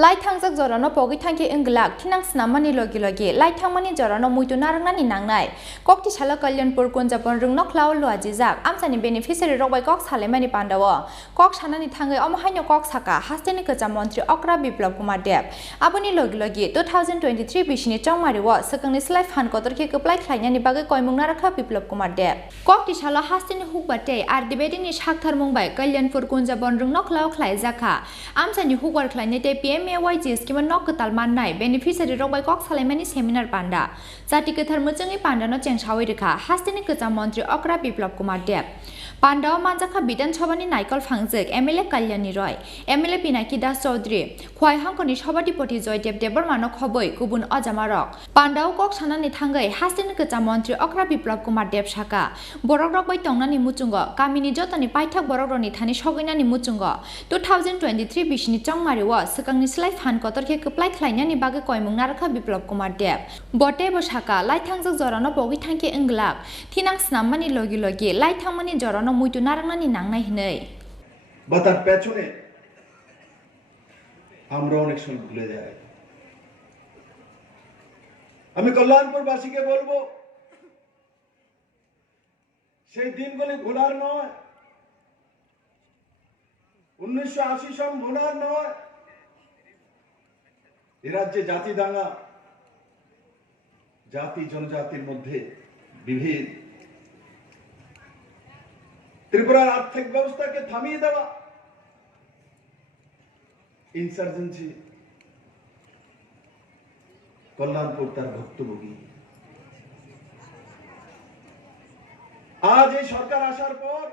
Laithang Zorano Pogi Tanki Inglak, Tinang Snamani Logi, Laithamani Zorano Mutu Narangani Nangnai, Kokti Shala Kalyanpur Kunjapon Rung no Cloud Luajizak, Amchaini beneficiary Robai Cox Halemani Pandawa, Cox Hanani Tanga Omahano Cox Haka, Hasteni Kwcham Mantri Okra Biplab kumar Aboni Logi 2023 Bishini Chongmariwa, Secondis Life Han Kotorki Kuplai Klanyani Baga Koimunaraka Biplab kumar Kokti Shala Hasteni Hukbate are debating is Haktar Mumbai, Kalyanpur Kunjapon Rung no Cloud Klaizaka, Amchaini Hukar Klanyate PM MAYG scheme nok ketal manai beneficiary robai kok salemani seminar panda jati ketar mucungi panda no chengsawi rekha Hasteni Kwcham Mantri Okra Biplab kumar Panda manjaka bidan chobani naikol fangjek MLA Kalyani Roy MLA Pinaki Das Chaudhary khwai hangkoni sabadipoti Joydeb Debormano khoboi gubun ajamarok Pandao kok sanani thangai Hasteni Kwcham Mantri Okra Biplab kumar saka borok rok bai tongnani muchungo kamini jotani paithak borok roni thani soginani muchungo 2023 bishini chongmariwa sekangni slai fan kotorke keplai khlainani bage koimung narkha Biplab kumar bote bosaka laithangjak jorano bogi thanki englak thinang snamani logi laithangmani jorano muitu narangnani nangnai hinei বাতার পেছনে আমরা অনেক সময় ভুলে যাই আমি কল্যাণপুর বাসীকে বলবো সেই দিনগুলি ভোলার নয় 1980 সন ভোলার নয় এই রাজ্যে জাতি দাঙ্গা জাতি জনজাতির মধ্যে বিভেদ त्रिपुरा आर्थिक व्यवस्था के थामिए देवा इंसर्जेंसी कल्याणपुर तार भुक्तभोगी आज ये सरकार आसार पर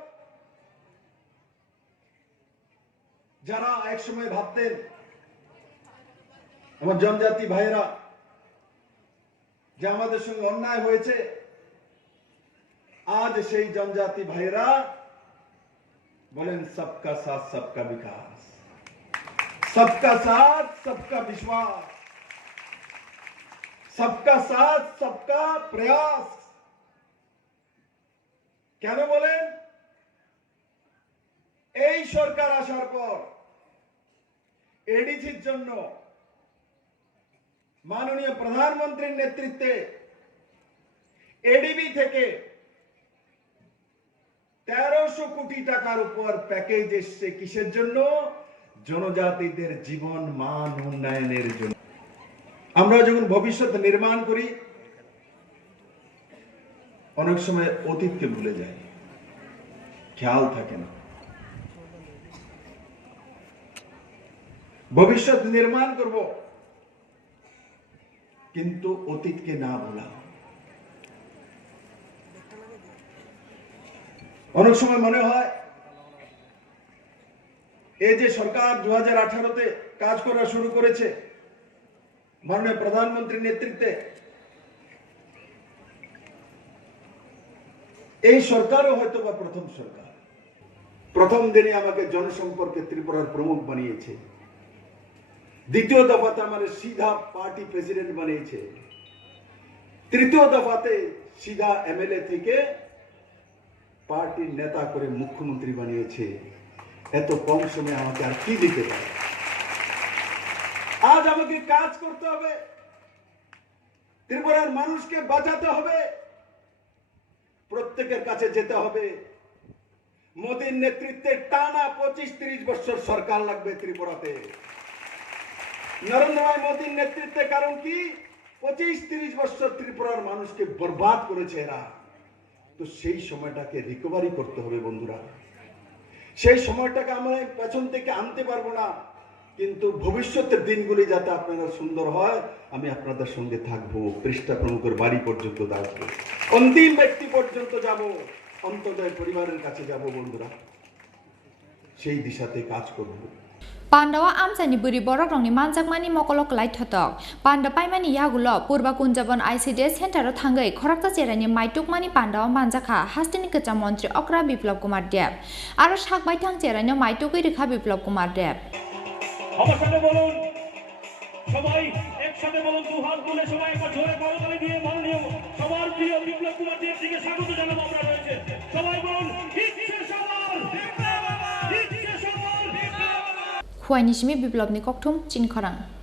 যারা এক সময় ভাবতেন আমার জনজাতি ভাইরা যে আমাদের সঙ্গে অন্যায় হয়েছে आज সেই জনজাতি ভাইরা बोलें सबका साथ सबका विकास सबका साथ सबका विश्वास सबका साथ सबका प्रयास কেন বলেন এই সরকার আসার পর এডিসির জন্য মাননীয় প্রধানমন্ত্রীর নেতৃত্বে এডিবি থেকে 1300 কোটি টাকার উপর প্যাকেজ এসেছে কিসের জন্য জনজাতিদের জীবন মান উন্নয়নের জন্য আমরা যখন ভবিষ্যৎ নির্মাণ করি অনেক সময় অতীতকে ভুলে যাই খেয়াল থাকে না ভবিষ্যৎ নির্মাণ করব কিন্তু অতীতকে না ভোলা অনেক সময় মনে হয় এই যে সরকার 2018 তে কাজ করা শুরু করেছে মাননীয় প্রধানমন্ত্রীর নেতৃত্বে এই সরকারও হয়তো বা প্রথম সরকার প্রথম দিনে আমাকে জনসম্পর্কে ত্রিপুরার প্রমুখ বানিয়েছে দ্বিতীয় দফাতে আমাকে সিধা পার্টি প্রেসিডেন্ট বানিয়েছে তৃতীয় দফাতে সিধা এমএলএ থেকে পার্টির নেতা করে মুখ্যমন্ত্রী বানিয়েছে এত কম সময়ে আমাকে আর কি দিতে পারে আজ আমাকে কাজ করতে হবে ত্রিপুরার মানুষকে বাঁচাতে হবে প্রত্যেকের কাছে যেতে হবে মোদির নেতৃত্বে টানা 25-30 বছর সরকার লাগবে ত্রিপুরাতে নরেন্দ্র ভাই মোদির নেতৃত্বে কারণ কি 25-30 বছর ত্রিপুরার মানুষকে বরবাদ করেছে এরা তো সেই সময়টাকে রিকভারি করতে হবে বন্ধুরা সেই সময়টাকে আমরা পেছন থেকে আনতে পারবো না কিন্তু ভবিষ্যতের দিনগুলি যাতে আপনারা সুন্দর হয় আমি আপনাদের সঙ্গে থাকবো পৃষ্ঠা প্রমুখের বাড়ি পর্যন্ত যাবো অন্তিম ব্যক্তি পর্যন্ত যাব অন্তদয় পরিবারের কাছে যাব বন্ধুরা সেই দিশাতে কাজ করব Pandawa Amchaini buri borok rongni Hamjakmani mokolok lai thotok Panda paimani yagulo Purba Kunjapon ICDS center thangai khorakta cherani maitukmani Pandawa manjaka Hasteni Kwcham Mantri Okra Biplab kumar aro sakbai thang cherani maitukui rekha Biplab kumar আমার সাথে বলুন সবাই একসাথে বলুন দুহাত তুলে সবাই একবার জোরে করতালি দিয়ে মাননীয় সবার প্রিয় বিপ্লব কুমার দেব থেকে স্বাগত জানাবো আমরা রয়েছে সবাই বলুন ইচ্ছে সবার বিপ্লব Huayni Shimi Biplabni Koktum Chini Khorang.